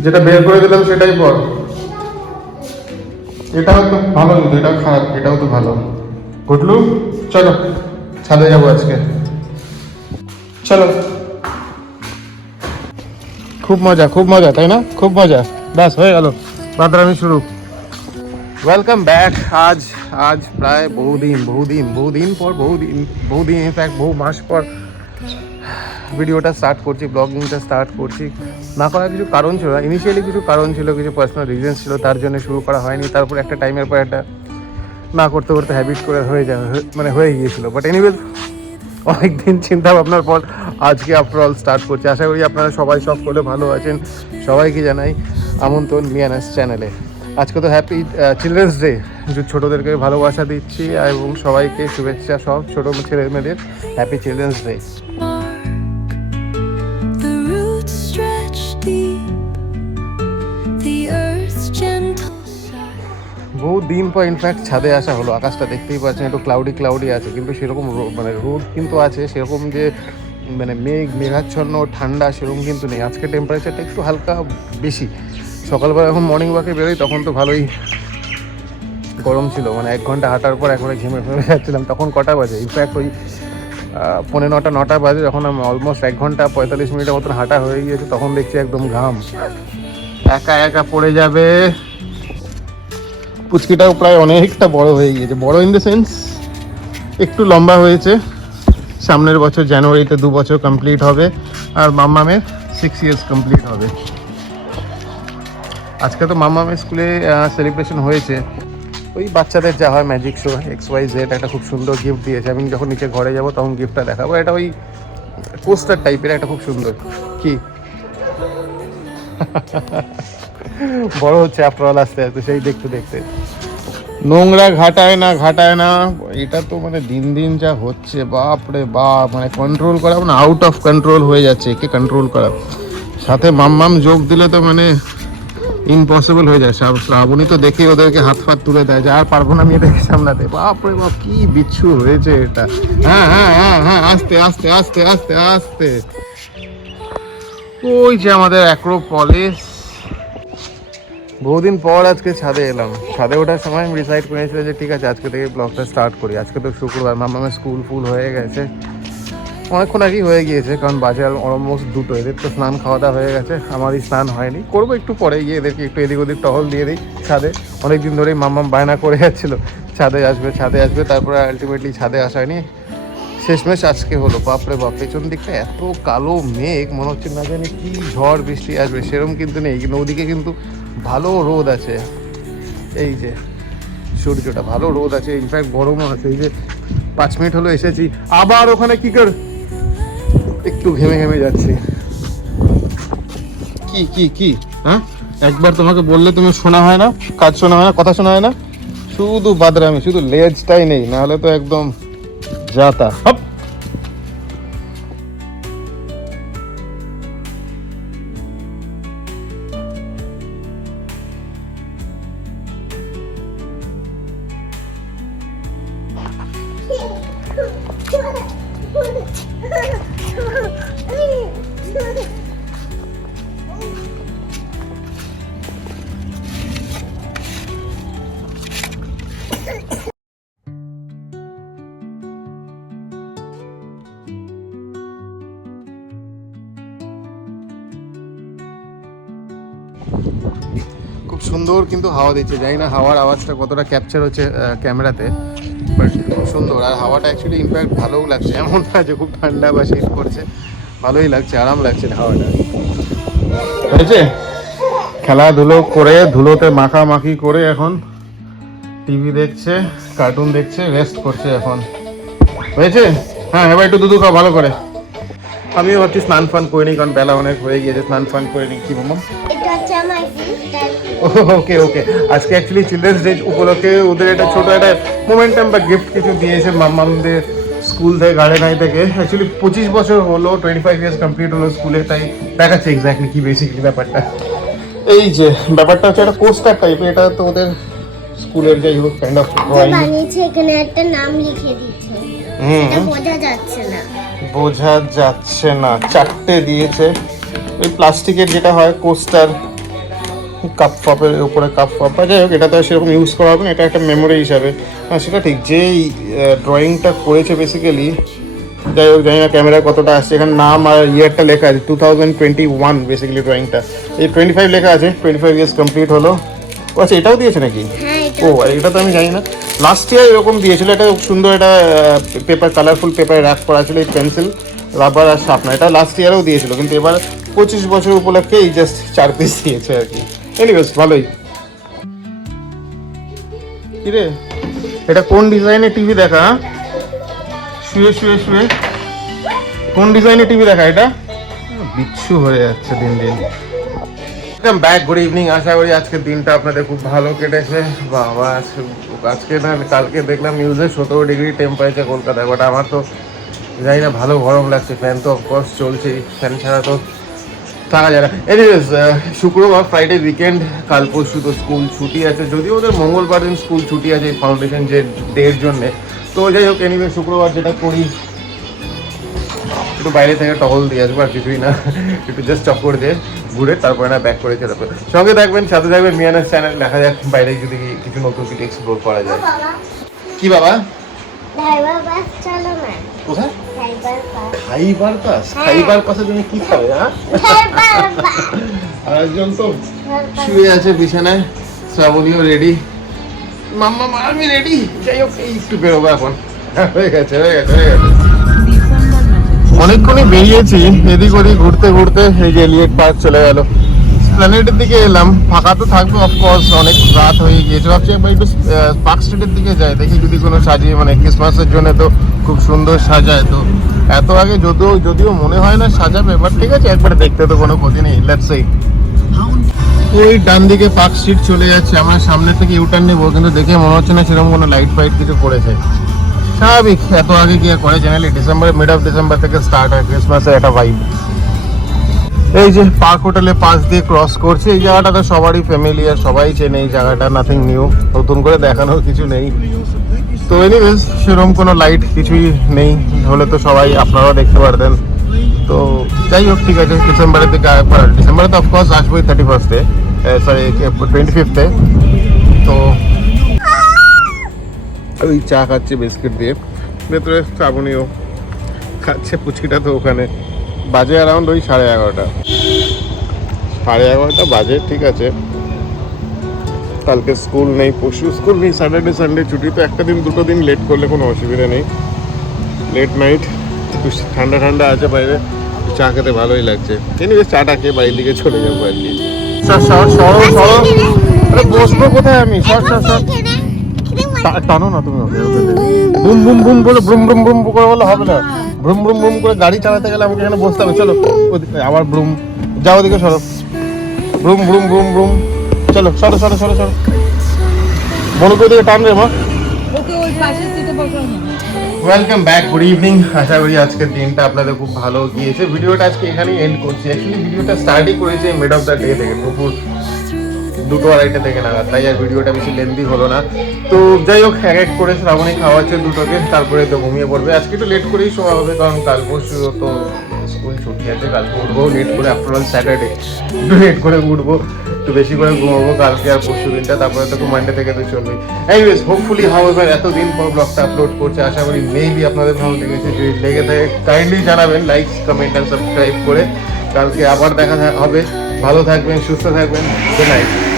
যেটা বের করে দিলাম সেটাই পর। এটাও তো ভালো কিন্তু, এটাও খারাপ, এটাও তো ভালো। ঘটলু, চলো, ছাদে যাব আজকে। চলো। খুব মজা খুব মজা, তাই না? খুব মজা। ব্যাস, হয়ে গেল। বাদরামি শুরু। ওয়েলকাম ব্যাক আজ আজ প্রায় বহুদিন বহুদিন বহুদিন পর বহুদিন বহুদিন ইনফ্যাক্ট বহু মাস পর ভিডিওটা স্টার্ট করছি ব্লগিংটা স্টার্ট করছি। না করার কিছু কারণ ছিল না। ইনিশিয়ালি কিছু কারণ ছিল, কিছু পার্সোনাল রিজনস ছিল, তার জন্য শুরু করা হয়নি। তারপর একটা টাইমের পর একটা না করতে করতে হ্যাবিট করে হয়ে হয়ে- মানে হয়ে গিয়েছিল। বাট এনিওয়েজ অনেক দিন চিন্তা ভাবনার পর আজকে আফটার অল স্টার্ট করছি। আশা করি আপনারা সবাই সব করে ভালো আছেন। সবাইকে জানাই আমন্ত্রণ মিয়ানাস চ্যানেলে আজকে তো হ্যাপি চিলড্রেন্স ডে ছোটোদেরকে ভালোবাসা দিচ্ছি এবং সবাইকে শুভেচ্ছা, সব ছোটো ছেলে মেয়েদের হ্যাপি চিলড্রেন্স ডে বহু দিন পর ইনফ্যাক্ট ছাদে আসা হলো। আকাশটা দেখতেই পাচ্ছেন একটু ক্লাউডি ক্লাউডি আছে কিন্তু সেরকম মানে রোদ কিন্তু আছে সেরকম যে মানে মেঘ মেঘাচ্ছন্ন ঠান্ডা সেরকম কিন্তু নেই। আজকে টেম্পারেচারটা একটু হালকা বেশি। সকালবেলা এখন মর্নিং ওয়াকে বেরোই তখন তো ভালোই গরম ছিল। মানে এক ঘণ্টা হাঁটার পর একবারে ঘেমে ফেমে যাচ্ছিলাম। তখন কটা বাজে? ইনফ্যাক্ট ওই আহ, পৌনে নটা নটা বাজে যখন আমি অলমোস্ট এক ঘণ্টা পঁয়তাল্লিশ মিনিটের মতন হাঁটা হয়ে গিয়েছে তখন দেখছি একদম ঘাম। একা একা পড়ে যাবে। পুচকিটাও প্রায় অনেকটা বড় হয়ে গিয়েছে। বড় ইন দ্য সেন্স একটু লম্বা হয়েছে। সামনের বছর জানুয়ারিতে দু বছর কমপ্লিট হবে আর মাম্মামের সিক্স ইয়ার্স কমপ্লিট হবে। আজকে তো মাম্মামের স্কুলে সেলিব্রেশন হয়েছে। ওই বাচ্চাদের যা হয় magic show X Y Z একটা খুব সুন্দর গিফট দিয়েছে। আমি যখন নিচে ঘরে যাব তখন গিফটটা দেখাবো। এটা ওই পোস্টার টাইপের একটা খুব সুন্দর। কি? বড় হচ্ছে আফটার অল আস্তে আস্তে, সেই দেখতে দেখতে। নোংরা ঘাটায় না ঘাটায় না, এটা তো মানে দিন দিন যা হচ্ছে, বাপ রে বাপ মানে কন্ট্রোল করা মানে আউট অফ কন্ট্রোল হয়ে যাচ্ছে, একে কন্ট্রোল করা। সাথে মাম্মাম যোগ দিলে তো মানে ইম্পসিবল হয়ে যায় শ্রাব- শ্রাবণী তো দেখে ওদেরকে হাত ফাত তুলে দেয়, যে আর পারব না মেয়েদেরকে সামলাতে। বাপ রে বাপ, কি বিচ্ছু হয়েছে এটা। হ্যাঁ হ্যাঁ হ্যাঁ হ্যাঁ আস্তে আস্তে আস্তে আস্তে আস্তে। ওই যে আমাদের অ্যাক্রোপলিস বহুদিন পর আজকে ছাদে এলাম। ছাদে ওঠার সময় আমি ডিসাইড করেছিলাম যে ঠিক আছে, আজকে থেকে ব্লগটা স্টার্ট করি। আজকে তো শুক্রবার মামামের স্কুল ফুল হয়ে গেছে। অনেকক্ষণ আগেই হয়ে গিয়েছে, কারণ বাজার অলমোস্ট দুটো। এদের তো স্নান খাওয়া দাওয়া হয়ে গেছে, আমারই স্নান হয়নি। করব একটু পরে গিয়ে এদেরকে একটু এদিক ওদিক টহল দিয়ে দিই ছাদে। অনেকদিন ধরেই মাম্মাম বায়না করে যাচ্ছিল, ছাদে আসবে ছাদে আসবে, তারপরে আলটিমেটলি ছাদে আসায়নি শেষমেশ আজকে হলো, বাপরে বাপ, পেছন দিকটা এত কালো মেঘ, মনে হচ্ছে না জানি কি ঝড় বৃষ্টি আসবে সেরকম কিন্তু নেই। কিন্তু ওদিকে কিন্তু ভালো রোদ আছে। এই যে, সূর্যটা ভালো রোদ আছে ইনফ্যাক্ট গরমও আছে। এই যে, পাঁচ মিনিট হলো এসেছি। আবার ওখানে কি কর একটু ঘেমে ঘেমে যাচ্ছি। কি কি কি? হ্যাঁ? একবার তোমাকে বললে তুমি শোনা হয় না, কাজ শোনা হয় না, কথা শোনা হয় না। শুধু বাদরামি, শুধু লেজটাই নেই, নাহলে তো একদম যাতা। হপ! সুন্দর কিন্তু হাওয়া দিচ্ছে। জানি না হাওয়ার আওয়াজটা কতটা ক্যাপচার হচ্ছে ক্যামেরাতে বাট সুন্দর। আর হাওয়াটা অ্যাকচুয়ালি ইনফ্যাক্ট ভালোও লাগছে। এমন না যে খুব ঠান্ডা বা শীত করছে ভালোই লাগছে, আরাম লাগছে হাওয়াটা। হয়েছে? খেলাধুলো করে, ধুলোতে মাখামাখি করে এখন টিভি দেখছে কার্টুন দেখছে রেস্ট করছে এখন। হয়েছে? হ্যাঁ এবার একটু দুধু খাও, ভালো করে। আমিও ভাবছি স্নান ফান করে নিই কারণ বেলা অনেক হয়ে গিয়েছে স্নান ফান করে নিই। কি মামা ওকে ওকে। আজকে অ্যাকচুয়ালি চিলড্রেন্স ডে উপলক্ষে ওদের একটা ছোটো একটা মোমেন্টাম বা গিফট কিছু দিয়েছে মাম্মামদের স্কুল থেকে গার্ডেন আই থেকে। অ্যাকচুয়ালি পঁচিশ বছর হলো টোয়েন্টি ফাইভ ইয়ার্স কমপ্লিট হলো স্কুলে তাই দেখাচ্ছে এক্স্যাক্টলি কি বেসিকলি ব্যাপারটা। এই যে ব্যাপারটা হচ্ছে একটা কোস্টার টাইপের এটা তো ওদের স্কুলের যাই হোক কাইন্ড অফ ড্রয়িং বানিয়েছে এখানে একটা নাম লিখে দিচ্ছে। হুম। বোঝা যাচ্ছে না। বোঝা যাচ্ছে না। চারটে দিয়েছে। ওই প্লাস্টিকের যেটা হয় কোস্টার কাপ ফাপের উপরে কাপ ফাপ। বা যাই হোক এটা তো সেরকম ইউজ করা হবে না এটা একটা মেমোরি হিসাবে। হ্যাঁ সেটা ঠিক। যেই ড্রয়িংটা করেছে বেসিক্যালি যাই হোক জানি না ক্যামেরায় কতটা আসছে। এখানে নাম আর ইয়ারটা লেখা আছে two thousand twenty one basically ড্রয়িংটা এই টোয়েন্টি ফাইভ লেখা আছে টোয়েন্টি ফাইভ ইয়ার্স কমপ্লিট হলো। আচ্ছা এটাও দিয়েছে নাকি? হ্যাঁ এটা ও এটা তো আমি জানি না। লাস্ট ইয়ার এরকম দিয়েছিল এটা সুন্দর একটা পেপার কালারফুল পেপারে র্যাপ করা ছিল এই পেন্সিল রাবার আর শার্পনার এটা লাস্ট ইয়ারেও দিয়েছিল কিন্তু এবার পঁচিশ বছর উপলক্ষে এই জাস্ট চার পিস দিয়েছে আর কি। এনিওয়েজ ভালোই। কিরে? এটা কোন ডিজাইনের টিভি দেখা হ্যাঁ? শুয়ে শুয়ে শুয়ে। কোন ডিজাইনের টিভি দেখা এটা? বিচ্ছু হয়ে যাচ্ছে দিন দিন। ওয়েলকাম ব্যাক গুড ইভিনিং আশা করি আজকের দিনটা আপনাদের খুব ভালো কেটেছে। বাবা, আজকে আজকে না, কালকে দেখলাম নিউজে সতেরো ডিগ্রি টেম্পারেচার কলকাতায় বাট আমার তো জানি না, ভালো গরম লাগছে। ফ্যান তো অফকোর্স চলছেই। ফ্যান ছাড়া তো থাকা যায় না। এনিওয়েজ শুক্রবার ফ্রাইডে উইকেন্ড কাল পরশু তো স্কুল ছুটি আছে। যদিও ওদের মঙ্গলবার দিন স্কুল ছুটি আছে ফাউন্ডেশন যে ডের জন্যে। তো যাই হোক এনিওয়ে শুক্রবার যেটা করি একটু বাইরে থেকে টহল দিয়ে আসব আর কিছুই না। একটু জাস্ট চক্কর দিয়ে ঘুরে তারপরে না ব্যাক করে চলে সঙ্গে থাকবেন সাথে থাকবেন মিয়ানের চ্যানেল দেখা যাক বাইরে যদি কিছু নতুন কিছু এক্সপ্লোর করা যায়। কি বাবা? কোথায়? খাইবার খাইবার তুমি কি খাবে হ্যাঁ? একজন তো শুয়ে আছে বিছানায় শ্রাবণীও রেডি মাম্মা আমি রেডি যাই হোক একটু বেরোবো এখন। হয়ে গেছে হয়ে গেছে হয়ে গেছে। অনেকক্ষণই বেরিয়েছি, এদিক ওদিক ঘুরতে ঘুরতে এই যে এলিয়েট পার্ক চলে গেল। প্ল্যানেটের দিকে এলাম, ফাঁকা তো থাকবে অফকোর্স অনেক রাত হয়ে গিয়েছে। ভাবছি একবার একটু পার্ক স্ট্রিটের দিকে যাই, দেখি যদি কোনো সাজিয়ে মানে ক্রিসমাসের জন্য তো খুব সুন্দর সাজায় তো। এত আগে যদিও যদিও মনে হয় না সাজাবে বাট ঠিক আছে, একবার দেখতে তো কোনো ক্ষতি নেই লেটস সেই ওই ডান দিকে পার্ক স্ট্রিট চলে যাচ্ছে, আমরা সামনে থেকে ইউটার্ন নেব, কিন্তু দেখে মনে হচ্ছে না সেরকম কোনো লাইট ফাইট কিছু করেছে। স্বাভাবিক। এত আগে গিয়ে করে generally December mid of December থেকে স্টার্ট হয় ক্রিসমাসের একটা ভাইব এই যে পার্ক হোটেলে পাশ দিয়ে ক্রস করছে, এই জায়গাটা তো সবারই ফ্যামিলিয়ার সবাই চেনে এই জায়গাটা নাথিং নিউ নতুন করে দেখানোর কিছু নেই। তো এনিওয়েজ সেরকম কোনো লাইট কিছুই নেই। হলে তো সবাই আপনারাও দেখতে পারতেন। তো যাই হোক, ঠিক আছে ডিসেম্বরের দিকে ডিসেম্বরে তো অফকোর্স আসবোই থার্টি ফার্স্টে সরি টোয়েন্টি ফিফথে তো ওই চা খাচ্ছে বিস্কিট দিয়ে। ভেতরে শ্রাবণীও খাচ্ছে পুচিটা তো ওখানে। বাজে অ্যারাউন্ড ওই সাড়ে এগারোটা। সাড়ে এগারোটা বাজে ঠিক আছে। কালকে স্কুল নেই পরশু স্কুল নেই স্যাটারডে সানডে ছুটি তো একটা দিন দুটো দিন লেট করলে কোনো অসুবিধা নেই। লেট নাইট একটু ঠান্ডা ঠান্ডা আছে বাইরে চা খেতে ভালোই লাগছে। এনিওয়ে চাটা খেয়ে বাড়ির দিকে চলে যাব আর কি। সর সর সরো সরো। আরে বসবো কোথায় আমি? সর সর সর টানো না তুমি বুম বুম বুম বলে ব্রুম ব্রুম ব্রুম করে বলে হবে না। ব্রুম ব্রুম ব্রুম করে গাড়ি চালাতে গেলে আমাকে এখানে বসতে হবে। চলো ওদিকে আবার ব্রুম। যাও ওদিকে সরো। ব্রুম ব্রুম ব্রুম ব্রুম। চলো সরো সরো সরো সরো। বনুকে ওদিকে টান রে মা। ওয়েলকাম ব্যাক গুড ইভিনিং আশা করি আজকের দিনটা আপনাদের খুব ভালো গিয়েছে। ভিডিওটা আজকে এখানেই এন্ড করছি। অ্যাকচুয়ালি ভিডিওটা স্টার্টই করেছে মিড অফ দ্য ডে থেকে। দুপুর দুটো আড়াইটা থেকে নাগাদ, তাই আর ভিডিওটা বেশি লেন্দি হলো না। তো যাই হোক, এক এক করে শ্রাবণী খাওয়াচ্ছে দুটোকে, তারপরে তো ঘুমিয়ে পড়বে। আজকে একটু লেট করেই শোয়া হবে, কারণ কাল পরশু তো স্কুল ছুটি আছে, কালকে উঠবো লেট করে আফটার অল স্যাটারডে একটু লেট করে উঠবো, একটু বেশি করে ঘুমাবো, কালকে আর পরশু দিনটা, তারপরে তো মানডে থেকে তো চলবে এনিওয়েজ হোপফুলি হাউ এভার এতদিন পর ব্লগটা আপলোড করছে, আশা করি মেবি আপনাদের ভালো লেগেছে। যদি লেগে থাকে কাইন্ডলি জানাবেন লাইক কমেন্ট আর সাবস্ক্রাইব করে। কালকে আবার দেখা হবে। ভালো থাকবেন, সুস্থ থাকবেন। Good night